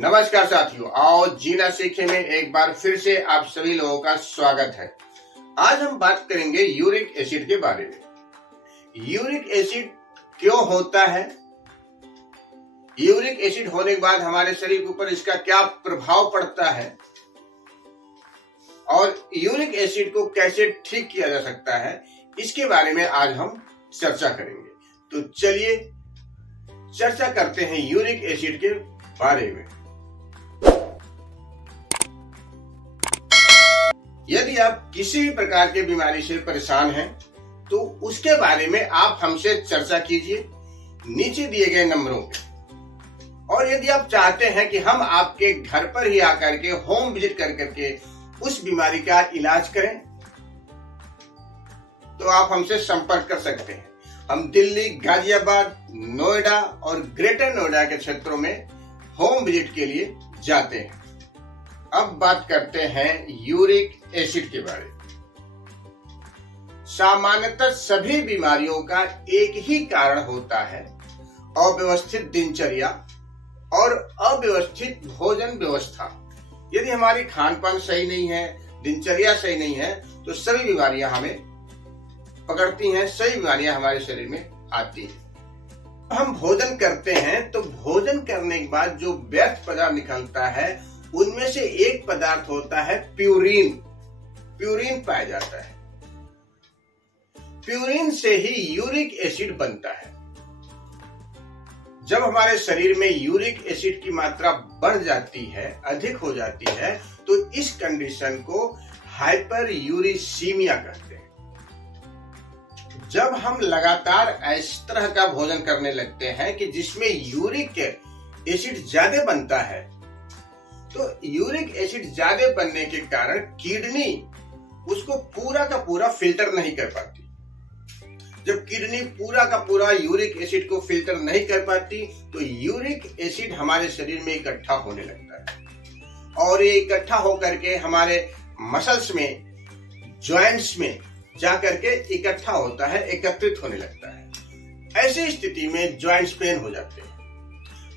नमस्कार साथियों, आओ जीना सीखे में एक बार फिर से आप सभी लोगों का स्वागत है। आज हम बात करेंगे यूरिक एसिड के बारे में। यूरिक एसिड क्यों होता है, यूरिक एसिड होने के बाद हमारे शरीर के ऊपर इसका क्या प्रभाव पड़ता है और यूरिक एसिड को कैसे ठीक किया जा सकता है, इसके बारे में आज हम चर्चा करेंगे। तो चलिए चर्चा करते हैं यूरिक एसिड के बारे में। यदि आप किसी भी प्रकार की बीमारी से परेशान हैं तो उसके बारे में आप हमसे चर्चा कीजिए नीचे दिए गए नंबरों पे। और यदि आप चाहते हैं कि हम आपके घर पर ही आकर के होम विजिट कर करके उस बीमारी का इलाज करें तो आप हमसे संपर्क कर सकते हैं। हम दिल्ली, गाजियाबाद, नोएडा और ग्रेटर नोएडा के क्षेत्रों में होम विजिट के लिए जाते हैं। अब बात करते हैं यूरिक एसिड के बारे में। सामान्यतः सभी बीमारियों का एक ही कारण होता है, अव्यवस्थित दिनचर्या और अव्यवस्थित भोजन व्यवस्था। यदि हमारी खान पान सही नहीं है, दिनचर्या सही नहीं है, तो सभी बीमारियां हमें पकड़ती हैं, सही बीमारियां हमारे शरीर में आती हैं। हम भोजन करते हैं तो भोजन करने के बाद जो व्यर्थ पदार्थ निकलता है उनमें से एक पदार्थ होता है प्यूरिन। प्यूरिन पाया जाता है। प्यूरिन से ही यूरिक एसिड बनता है। जब हमारे शरीर में यूरिक एसिड की मात्रा बढ़ जाती है, अधिक हो जाती है, तो इस कंडीशन को हाइपर यूरिसीमिया कहते हैं। जब हम लगातार इस तरह का भोजन करने लगते हैं कि जिसमें यूरिक एसिड ज्यादा बनता है, तो यूरिक एसिड ज्यादा बनने के कारण किडनी उसको पूरा का पूरा फिल्टर नहीं कर पाती। जब किडनी पूरा का पूरा यूरिक एसिड को फिल्टर नहीं कर पाती तो यूरिक एसिड हमारे शरीर में इकट्ठा होने लगता है और ये इकट्ठा होकर के हमारे मसल्स में, जॉइंट्स में जाकर के इकट्ठा होता है, एकत्रित होने लगता है। ऐसी स्थिति में जॉइंट्स पेन हो जाते हैं।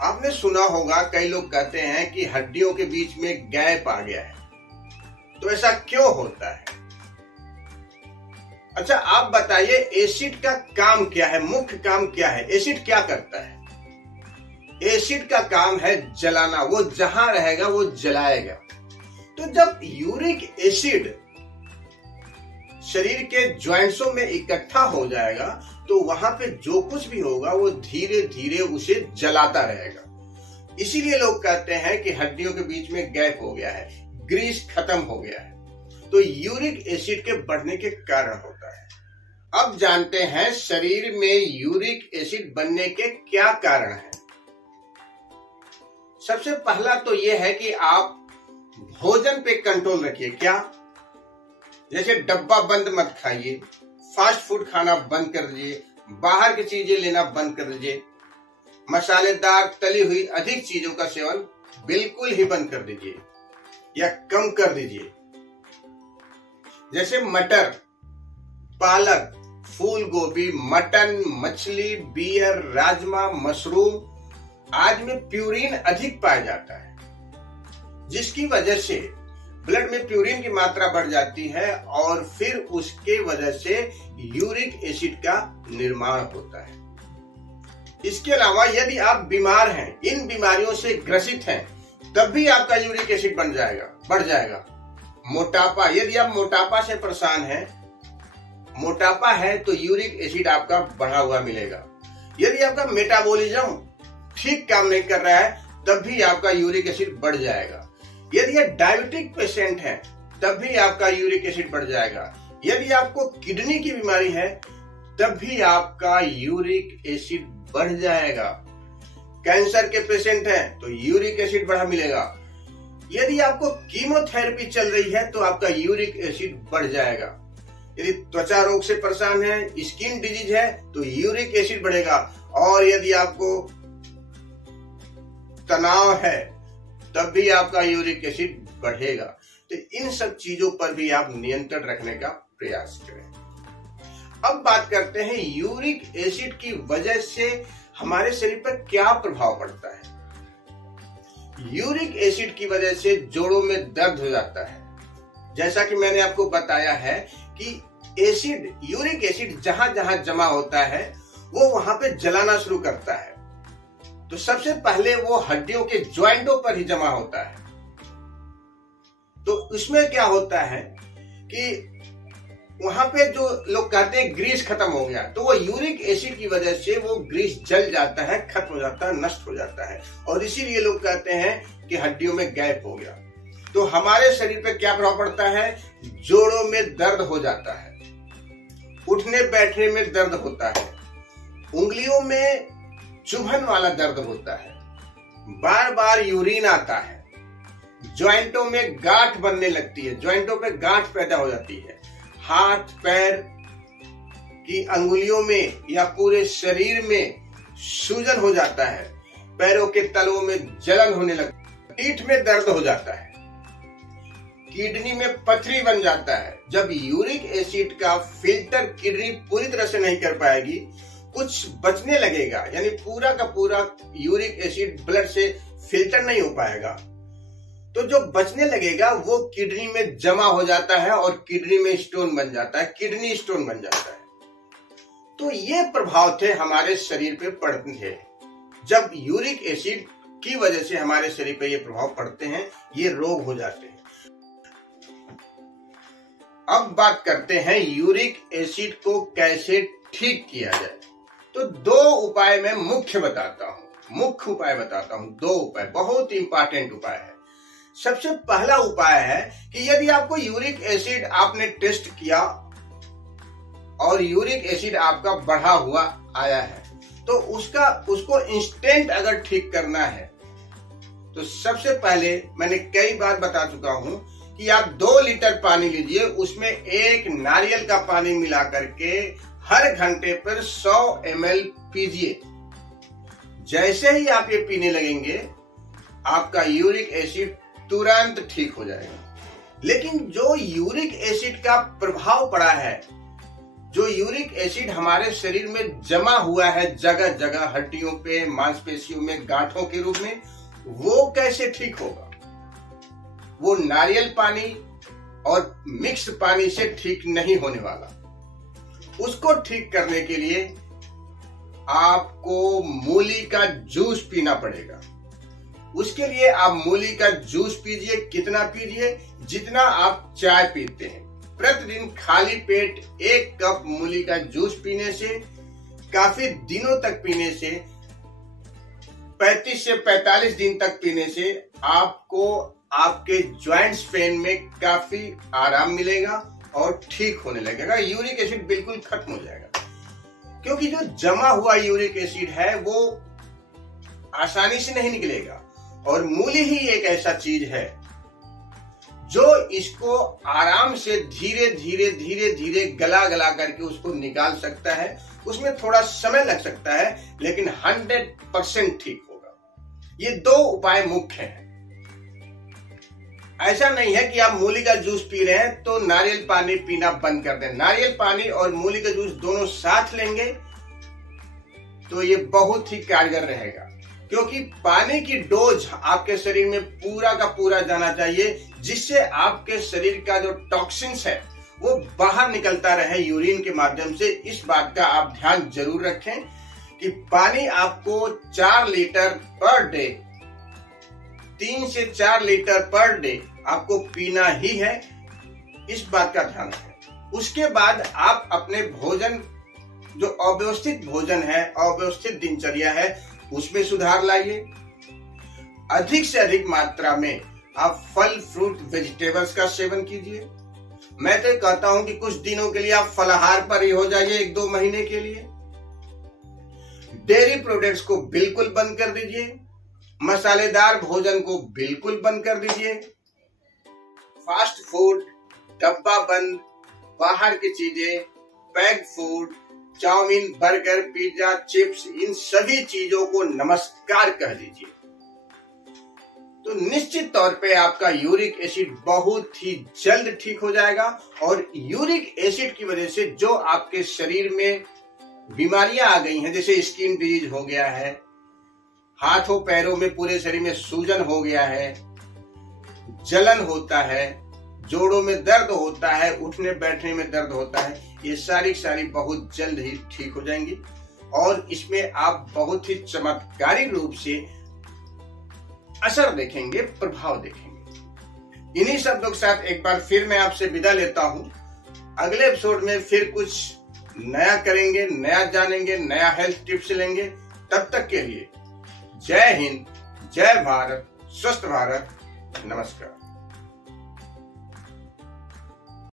आपने सुना होगा, कई लोग कहते हैं कि हड्डियों के बीच में गैप आ गया है। तो ऐसा क्यों होता है? अच्छा, आप बताइए एसिड का काम क्या है, मुख्य काम क्या है? एसिड क्या करता है? एसिड का काम है जलाना। वो जहां रहेगा वो जलाएगा। तो जब यूरिक एसिड शरीर के ज्वाइंट्सों में इकट्ठा हो जाएगा तो वहां पे जो कुछ भी होगा वो धीरे धीरे उसे जलाता रहेगा। इसीलिए लोग कहते हैं कि हड्डियों के बीच में गैप हो गया है, ग्रीस खत्म हो गया है। तो यूरिक एसिड के बढ़ने के कारण होता है। अब जानते हैं शरीर में यूरिक एसिड बनने के क्या कारण हैं। सबसे पहला तो यह है कि आप भोजन पे कंट्रोल रखिए। क्या? जैसे डब्बा बंद मत खाइए, फास्ट फूड खाना बंद कर दीजिए, बाहर की चीजें लेना बंद कर दीजिए, मसालेदार तली हुई अधिक चीजों का सेवन बिल्कुल ही बंद कर दीजिए या कम कर दीजिए। जैसे मटर, पालक, फूल गोभी, मटन, मछली, बियर, राजमा, मशरूम आदि में प्यूरिन अधिक पाया जाता है, जिसकी वजह से ब्लड में प्यूरिन की मात्रा बढ़ जाती है और फिर उसके वजह से यूरिक एसिड का निर्माण होता है। इसके अलावा यदि आप बीमार हैं, इन बीमारियों से ग्रसित हैं, तब भी आपका यूरिक एसिड बढ़ जाएगा। मोटापा, यदि आप मोटापा से परेशान हैं, मोटापा है तो यूरिक एसिड आपका बढ़ा हुआ मिलेगा। यदि आपका मेटाबॉलिज्म ठीक काम नहीं कर रहा है तब भी आपका यूरिक एसिड बढ़ जाएगा। यदि आप डायबिटिक पेशेंट हैं तब भी आपका यूरिक एसिड बढ़ जाएगा। यदि आपको किडनी की बीमारी है तब भी आपका यूरिक एसिड बढ़ जाएगा। कैंसर के पेशेंट हैं तो यूरिक एसिड बढ़ा मिलेगा। यदि आपको कीमोथेरेपी चल रही है तो आपका यूरिक एसिड बढ़ जाएगा। यदि त्वचा रोग से परेशान है, स्किन डिजीज है, तो यूरिक एसिड बढ़ेगा। और यदि आपको तनाव है तब भी आपका यूरिक एसिड बढ़ेगा। तो इन सब चीजों पर भी आप नियंत्रण रखने का प्रयास करें। अब बात करते हैं यूरिक एसिड की वजह से हमारे शरीर पर क्या प्रभाव पड़ता है। यूरिक एसिड की वजह से जोड़ों में दर्द हो जाता है। जैसा कि मैंने आपको बताया है कि यूरिक एसिड जहां जहां जमा होता है वो वहां पे जलाना शुरू करता है। तो सबसे पहले वो हड्डियों के ज्वाइंटों पर ही जमा होता है। तो उसमें क्या होता है कि वहां पे जो लोग कहते हैं ग्रीस खत्म हो गया, तो वो यूरिक एसिड की वजह से वो ग्रीस जल जाता है, खत्म हो जाता है, नष्ट हो जाता है, और इसीलिए लोग कहते हैं कि हड्डियों में गैप हो गया। तो हमारे शरीर पे क्या प्रभाव पड़ता है? जोड़ों में दर्द हो जाता है, उठने बैठने में दर्द होता है, उंगलियों में चुभन वाला दर्द होता है, बार बार यूरिन आता है, ज्वाइंटों में गांठ बनने लगती है, ज्वाइंटों पे गांठ पैदा हो जाती है, हाथ पैर की अंगुलियों में या पूरे शरीर में सूजन हो जाता है, पैरों के तलवों में जलन होने लगती है, पीठ में दर्द हो जाता है, किडनी में पथरी बन जाता है। जब यूरिक एसिड का फिल्टर किडनी पूरी तरह से नहीं कर पाएगी, कुछ बचने लगेगा, यानी पूरा का पूरा यूरिक एसिड ब्लड से फिल्टर नहीं हो पाएगा, तो जो बचने लगेगा वो किडनी में जमा हो जाता है और किडनी में स्टोन बन जाता है, किडनी स्टोन बन जाता है। तो ये प्रभाव थे हमारे शरीर पे पड़ते थे। जब यूरिक एसिड की वजह से हमारे शरीर पे ये प्रभाव पड़ते हैं, ये रोग हो जाते हैं। अब बात करते हैं यूरिक एसिड को कैसे ठीक किया जाए। तो दो उपाय मैं मुख्य उपाय बताता हूं। दो उपाय बहुत इंपॉर्टेंट उपाय है। सबसे पहला उपाय है कि यदि आपको यूरिक एसिड आपने टेस्ट किया और यूरिक एसिड आपका बढ़ा हुआ आया है, तो उसको इंस्टेंट अगर ठीक करना है, तो सबसे पहले मैंने कई बार बता चुका हूं कि आप 2 लीटर पानी लीजिए, उसमें 1 नारियल का पानी मिला करके हर घंटे पर 100 ml पीजिए। जैसे ही आप ये पीने लगेंगे, आपका यूरिक एसिड तुरंत ठीक हो जाएगा। लेकिन जो यूरिक एसिड का प्रभाव पड़ा है, जो यूरिक एसिड हमारे शरीर में जमा हुआ है जगह जगह, हड्डियों पे, मांसपेशियों में गांठों के रूप में, वो कैसे ठीक होगा? वो नारियल पानी और मिक्स पानी से ठीक नहीं होने वाला। उसको ठीक करने के लिए आपको मूली का जूस पीना पड़ेगा। उसके लिए आप मूली का जूस पीजिए। कितना पीजिए? जितना आप चाय पीते हैं। प्रतिदिन खाली पेट 1 कप मूली का जूस पीने से, काफी दिनों तक पीने से, 35 से 45 दिन तक पीने से आपको आपके ज्वाइंट्स पेन में काफी आराम मिलेगा और ठीक होने लगेगा। यूरिक एसिड बिल्कुल खत्म हो जाएगा, क्योंकि जो जमा हुआ यूरिक एसिड है वो आसानी से नहीं निकलेगा, और मूली ही एक ऐसा चीज है जो इसको आराम से धीरे धीरे गला करके उसको निकाल सकता है। उसमें थोड़ा समय लग सकता है, लेकिन 100% ठीक होगा। ये 2 उपाय मुख्य हैं। ऐसा नहीं है कि आप मूली का जूस पी रहे हैं तो नारियल पानी पीना बंद कर दें। नारियल पानी और मूली का जूस दोनों साथ लेंगे तो ये बहुत ही कारगर रहेगा, क्योंकि पानी की डोज आपके शरीर में पूरा का पूरा जाना चाहिए, जिससे आपके शरीर का जो टॉक्सिन्स है वो बाहर निकलता रहे यूरिन के माध्यम से। इस बात का आप ध्यान जरूर रखें कि पानी आपको 4 लीटर पर डे, 3 से 4 लीटर पर डे आपको पीना ही है। इस बात का ध्यान रखें। उसके बाद आप अपने भोजन, जो अव्यवस्थित भोजन है, अव्यवस्थित दिनचर्या है, उसमें सुधार लाइए। अधिक से अधिक मात्रा में आप फल, फ्रूट, वेजिटेबल्स का सेवन कीजिए। मैं तो कहता हूं कि कुछ दिनों के लिए आप फलाहार पर ही हो जाइए, 1-2 महीने के लिए। डेयरी प्रोडक्ट्स को बिल्कुल बंद कर दीजिए। मसालेदार भोजन को बिल्कुल बंद कर दीजिए। फास्ट फूड, डब्बा बंद, बाहर की चीजें, packed food, chowmein, burger, pizza, chips, इन सभी चीजों को नमस्कार कह दीजिए। तो निश्चित तौर पे आपका यूरिक एसिड बहुत ही जल्द ठीक हो जाएगा। और यूरिक एसिड की वजह से जो आपके शरीर में बीमारियां आ गई हैं, जैसे स्किन डिजीज हो गया है, हाथों पैरों में पूरे शरीर में सूजन हो गया है, जलन होता है, जोड़ों में दर्द होता है, उठने बैठने में दर्द होता है, ये सारी बहुत जल्द ही ठीक हो जाएंगी और इसमें आप बहुत ही चमत्कारी रूप से असर देखेंगे, प्रभाव देखेंगे। इन्हीं शब्दों के साथ एक बार फिर मैं आपसे विदा लेता हूं। अगले एपिसोड में फिर कुछ नया करेंगे, नया जानेंगे, नया हेल्थ टिप्स लेंगे। तब तक के लिए जय हिंद, जय भारत, स्वस्थ भारत, नमस्कार।